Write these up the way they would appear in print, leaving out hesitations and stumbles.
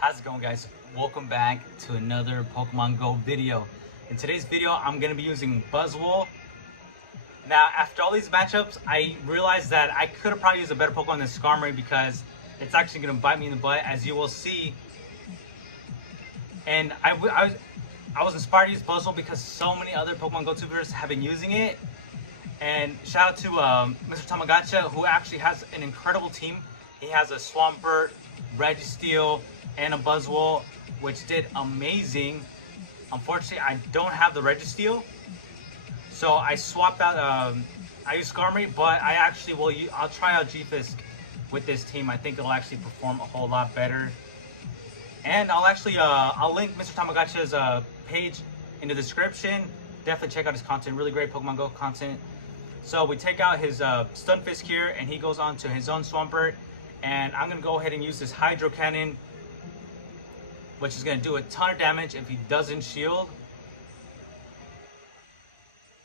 How's it going, guys? Welcome back to another Pokemon Go video. In today's video, I'm going to be using Buzzwole. Now, after all these matchups, I realized that I could have probably used a better Pokemon than Skarmory because it's actually going to bite me in the butt, as you will see. And I was inspired to use Buzzwole because so many other Pokemon Go tubers have been using it. And shout out to Mr. Thammagotcha, who actually has an incredible team. He has a Swampert, Registeel, and a Buzzwole, which did amazing. Unfortunately, I don't have the Registeel, so I swapped out. I use Skarmory, but I actually will. I'll try out G Fisk with this team. I think it'll actually perform a whole lot better. And I'll actually I'll link Mr. Thammagotcha's page in the description. Definitely check out his content. Really great Pokemon Go content. So we take out his Stunfisk here, and he goes on to his own Swampert. And I'm gonna go ahead and use this Hydro Cannon, which is gonna do a ton of damage if he doesn't shield.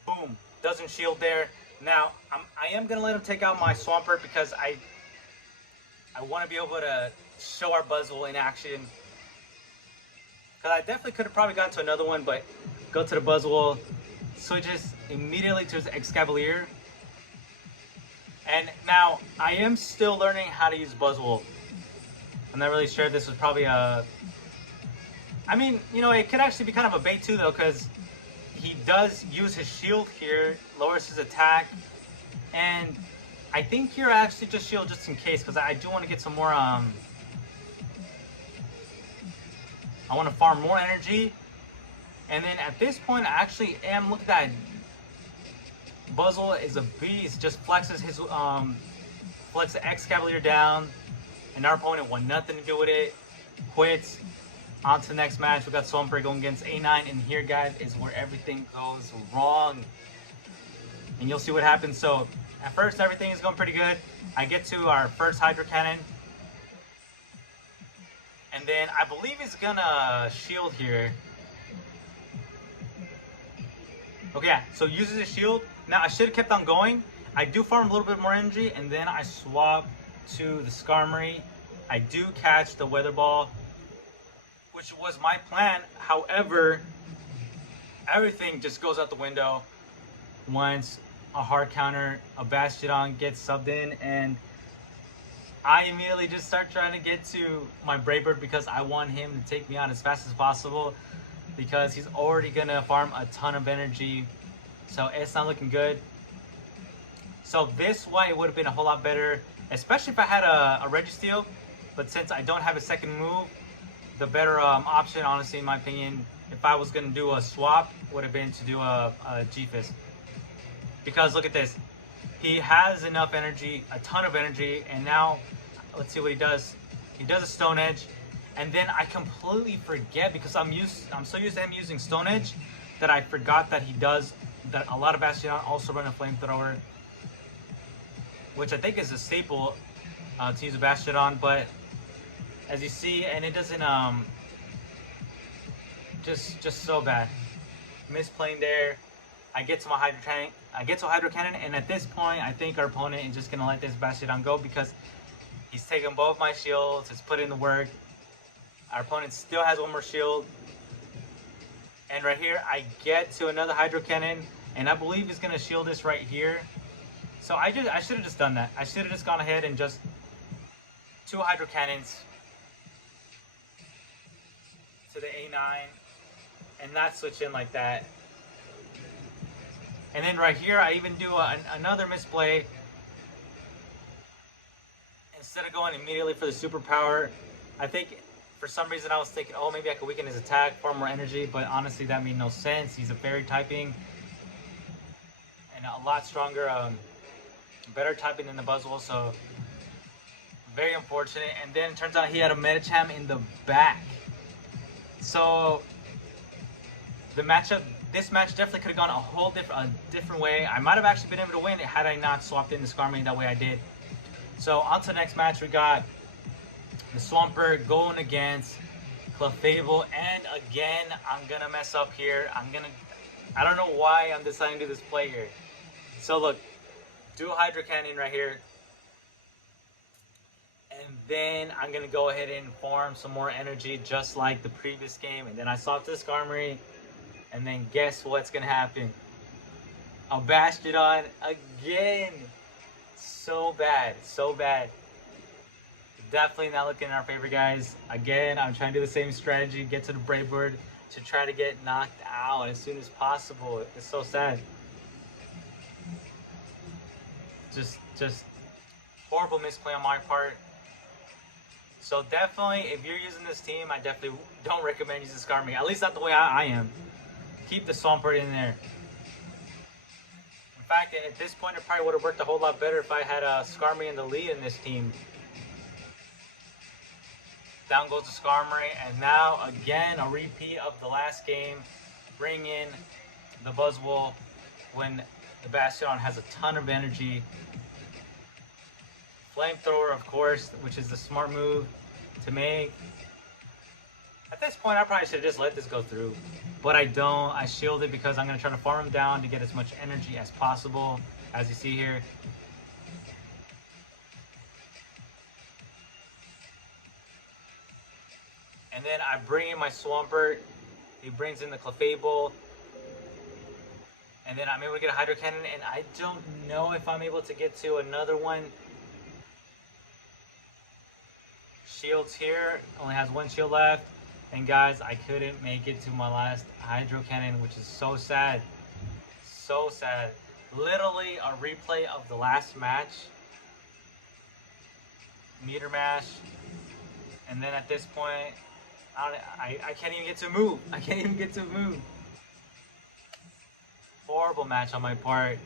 Boom, doesn't shield there. Now I am gonna let him take out my Swampert because I want to be able to show our Buzzwole in action. Because I definitely could have probably gotten to another one, but go to the Buzzwole, switches immediately to his Escavalier. And now I am still learning how to use Buzzwole. I'm not really sure if this was probably I mean, you know, it could actually be kind of a bait too, though, because he does use his shield here, lowers his attack, and I think here I actually just shield just in case, because I do want to get some more, I want to farm more energy. And then at this point, I actually am, look at that, Buzzwole is a beast, just flexes his, flex the Escavalier down, and our opponent want nothing to do with it, quits. On to the next match, we got Swampert going against A9, and here, guys, is where everything goes wrong. And you'll see what happens. So, at first, everything is going pretty good. I get to our first Hydro Cannon. And then, I believe he's gonna shield here. Okay, yeah, so uses his shield. Now, I should have kept on going. I do farm a little bit more energy, and then I swap to the Skarmory. I do catch the Weather Ball, which was my plan. However, everything just goes out the window once a hard counter, a Bastiodon gets subbed in, and I immediately just start trying to get to my Brave Bird because I want him to take me out as fast as possible because he's already gonna farm a ton of energy, so it's not looking good. So this way it would have been a whole lot better, especially if I had a Registeel, but since I don't have a second move, the better option, honestly, in my opinion, if I was going to do a swap, would have been to do a G Fisk. Because look at this. He has enough energy, a ton of energy, and now, let's see what he does. He does a Stone Edge, and then I completely forget, because I'm so used to him using Stone Edge, that I forgot that he does, that a lot of Bastiodon also run a Flamethrower, which I think is a staple to use a Bastiodon, but as you see, and it doesn't, just so bad. Misplaying there. I get to my Hydro Cannon, and at this point, I think our opponent is just gonna let this Bastiodon go because he's taken both my shields, he's put in the work. Our opponent still has one more shield. And right here, I get to another Hydro Cannon, and I believe he's gonna shield this right here. So I should have just done that. I should have just gone ahead and just 2 Hydro Cannons to the A9 and not switch in like that. And then right here I even do another misplay. Instead of going immediately for the superpower, I think for some reason I was thinking, oh, maybe I could weaken his attack, farm more energy, but honestly that made no sense. He's a fairy typing and a lot stronger, better typing than the Buzzwole, so very unfortunate. And then it turns out he had a Medicham in the back. So this match definitely could have gone a whole different way. I might have actually been able to win it had I not swapped in the Skarmory that way I did. So on to the next match, we got the Swampert going against Clefable, and again I'm gonna mess up here. I don't know why I'm deciding to do this play here. So look, do a Hydro Cannon right here. And then I'm gonna go ahead and farm some more energy just like the previous game. And then I swap to the Skarmory. And then guess what's gonna happen? I'll bash it on again. So bad, so bad. Definitely not looking in our favor, guys. Again, I'm trying to do the same strategy, get to the Brave Bird to try to get knocked out as soon as possible. It's so sad. Just horrible misplay on my part. So definitely, if you're using this team, I definitely don't recommend using Skarmory. At least not the way I am. Keep the Swampert in there. In fact, at this point, it probably would have worked a whole lot better if I had a Skarmory in the lead in this team. Down goes the Skarmory, and now again a repeat of the last game. Bring in the Buzzwole when the Bastion has a ton of energy. Flamethrower, of course, which is the smart move to make. At this point, I probably should have just let this go through, but I don't. I shield it because I'm going to try to farm him down to get as much energy as possible, as you see here. And then I bring in my Swampert. He brings in the Clefable. And then I'm able to get a Hydro Cannon, and I don't know if I'm able to get to another one. Shields here, only has one shield left. And guys, I couldn't make it to my last Hydro Cannon, which is so sad. So sad. Literally a replay of the last match. Meter Mash. And then at this point, I can't even get to move. I can't even get to move. Horrible match on my part.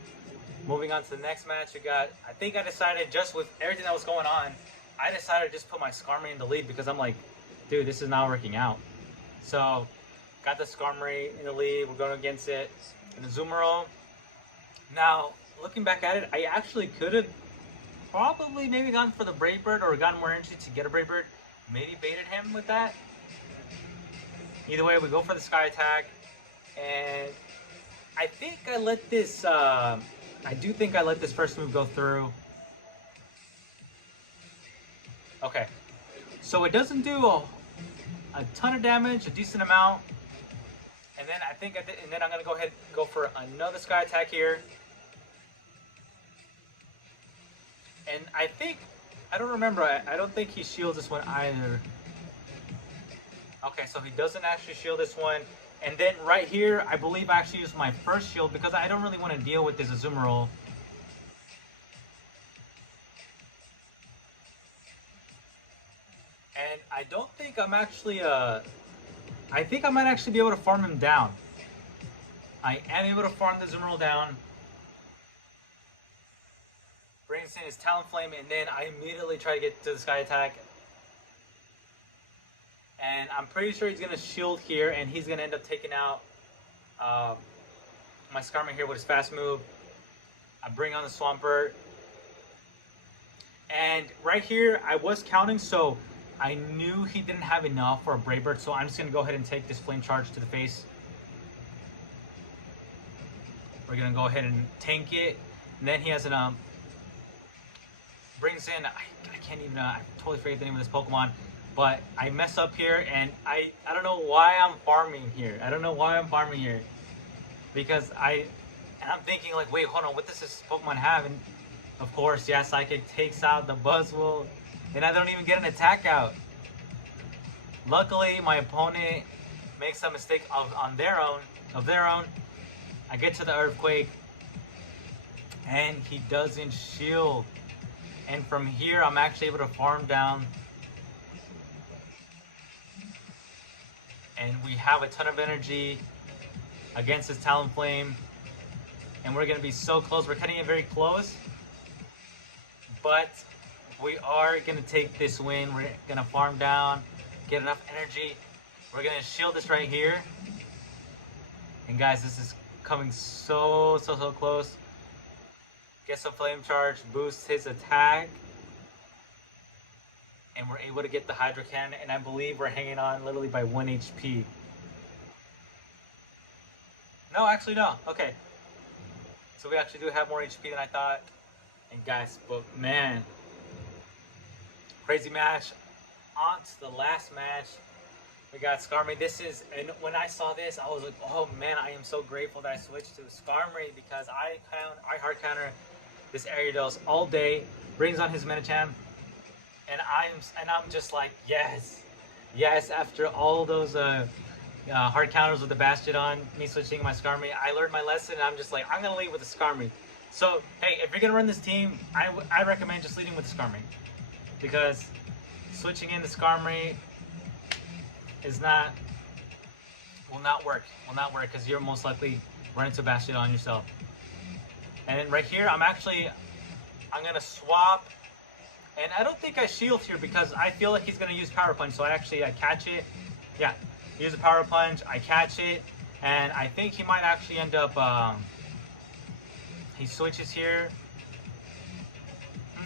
Moving on to the next match, I think I decided, just with everything that was going on, I decided to just put my Skarmory in the lead because I'm like, dude, this is not working out. So, got the Skarmory in the lead. We're going against it in the Azumarill. Now, looking back at it, I actually could have probably maybe gone for the Brave Bird or gotten more energy to get a Brave Bird. Maybe baited him with that. Either way, we go for the Sky Attack. And I think I let this, I do think I let this first move go through. Okay. So it doesn't do a ton of damage, a decent amount. And then I think, and then I'm going to go ahead and go for another Sky Attack here. And I think, I don't remember, I don't think he shields this one either. Okay, so he doesn't actually shield this one. And then right here, I believe I actually used my first shield because I don't really want to deal with this Azumarill. And I don't think I'm actually, I think I might actually be able to farm him down. I am able to farm the Azumarill down. Brings in his Talonflame, and then I immediately try to get to the Sky Attack. And I'm pretty sure he's going to shield here, and he's going to end up taking out my Skarmory here with his fast move. I bring on the Swampert. And right here, I was counting, so I knew he didn't have enough for a Brave Bird, so I'm just going to go ahead and take this Flame Charge to the face. We're going to go ahead and tank it. And then he has an, brings in, I can't even, I totally forget the name of this Pokemon. But I mess up here, and I don't know why I'm farming here. I don't know why I'm farming here. Because I'm thinking like, wait, hold on, what does this Pokemon have? And of course, yeah, Psychic takes out the Buzzwole, and I don't even get an attack out. Luckily, my opponent makes a mistake of their own. I get to the Earthquake, and he doesn't shield. And from here, I'm actually able to farm down. And we have a ton of energy against his Talonflame. And we're going to be so close. We're cutting it very close. But we are going to take this win. We're going to farm down, get enough energy. We're going to shield this right here. And guys, this is coming so close. Gets a Flame Charge, boosts his attack. And we're able to get the Hydro Cannon, and I believe we're hanging on literally by 1 HP. No, actually no. Okay. So we actually do have more HP than I thought. And guys, but man, Crazy match. On to the last match. We got Skarmory. And when I saw this, I was like, oh man, I am so grateful that I switched to Skarmory because I hard counter this Ariados all day, brings on his Medicham, and I'm just like, yes. After all those hard counters with the Bastiodon, me switching my Skarmory, I learned my lesson, and I'm just like, I'm gonna lead with the Skarmory. So hey, if you're gonna run this team, I recommend just leading with the Skarmory, because switching in the Skarmory will not work because you're most likely run into Bastiodon yourself. And then right here, I'm gonna swap, and I don't think I shield here because I feel like he's gonna use Power Punch, so I catch it. Yeah, use a Power Punch, I catch it, and I think he might actually end up, he switches here.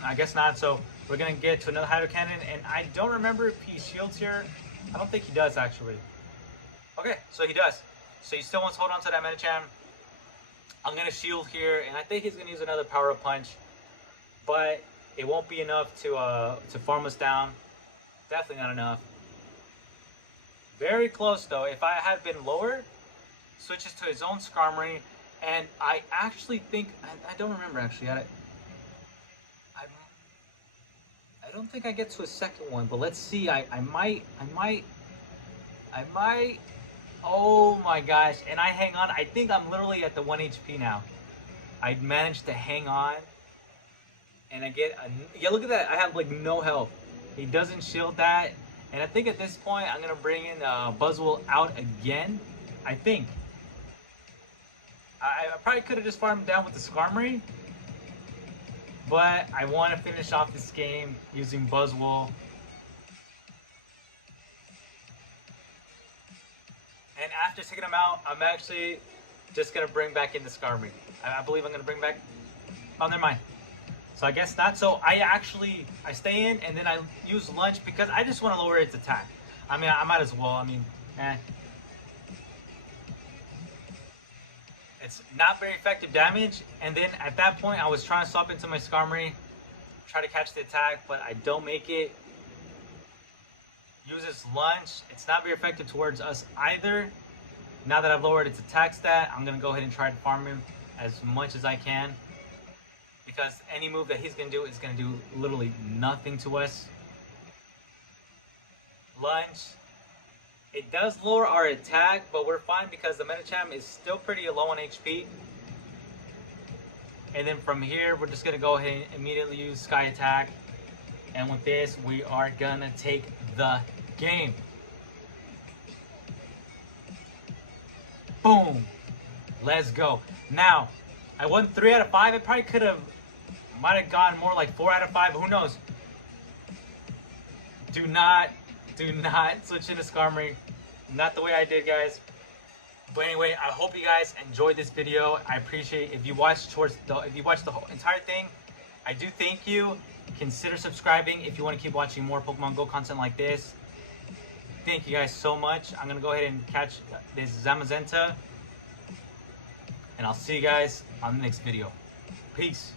I guess not, so we're gonna get to another Hydro Cannon, and I don't remember if he shields here. I don't think he does actually. Okay, so he does. So he still wants to hold on to that Medicham. I'm gonna shield here, and I think he's gonna use another Power Punch, but it won't be enough to farm us down. Definitely not enough. Very close though. If I had been lower, switches to his own Skarmory, and I actually think I don't remember actually. I don't think I get to a second one, but let's see. I might. Oh my gosh! And I hang on. I think I'm literally at the 1 HP now. I managed to hang on, and I get yeah. Look at that! I have like no health. He doesn't shield that, and I think at this point I'm gonna bring in Buzzwole out again. I think. I probably could have just farmed down with the Skarmory, but I want to finish off this game using Buzzwole. And after taking him out, I'm actually just going to bring back in the Skarmory. I believe I'm going to bring back... Oh, never mind. So I guess not. So I stay in and then I use Lunch because I just want to lower its attack. I mean, I might as well. I mean, It's not very effective damage. And then at that point, I was trying to swap into my Skarmory, try to catch the attack, but I don't make it. Uses Lunch. It's not very effective towards us either. Now that I've lowered its attack stat, I'm going to go ahead and try to farm him as much as I can, because any move that he's going to do is going to do literally nothing to us. Lunch. It does lower our attack, but we're fine because the Medicham is still pretty low on HP. And then from here, we're just going to go ahead and immediately use Sky Attack. And with this, we are going to take the game. Boom. Let's go. Now, I won 3 out of 5. It probably might have gone more like 4 out of 5. Who knows? Do not switch into Skarmory. Not the way I did, guys. But anyway, I hope you guys enjoyed this video. I appreciate if you watched the whole entire thing. I do thank you. Consider subscribing if you want to keep watching more Pokemon Go content like this. Thank you guys so much. I'm gonna go ahead and catch this Zamazenta, and I'll see you guys on the next video. Peace.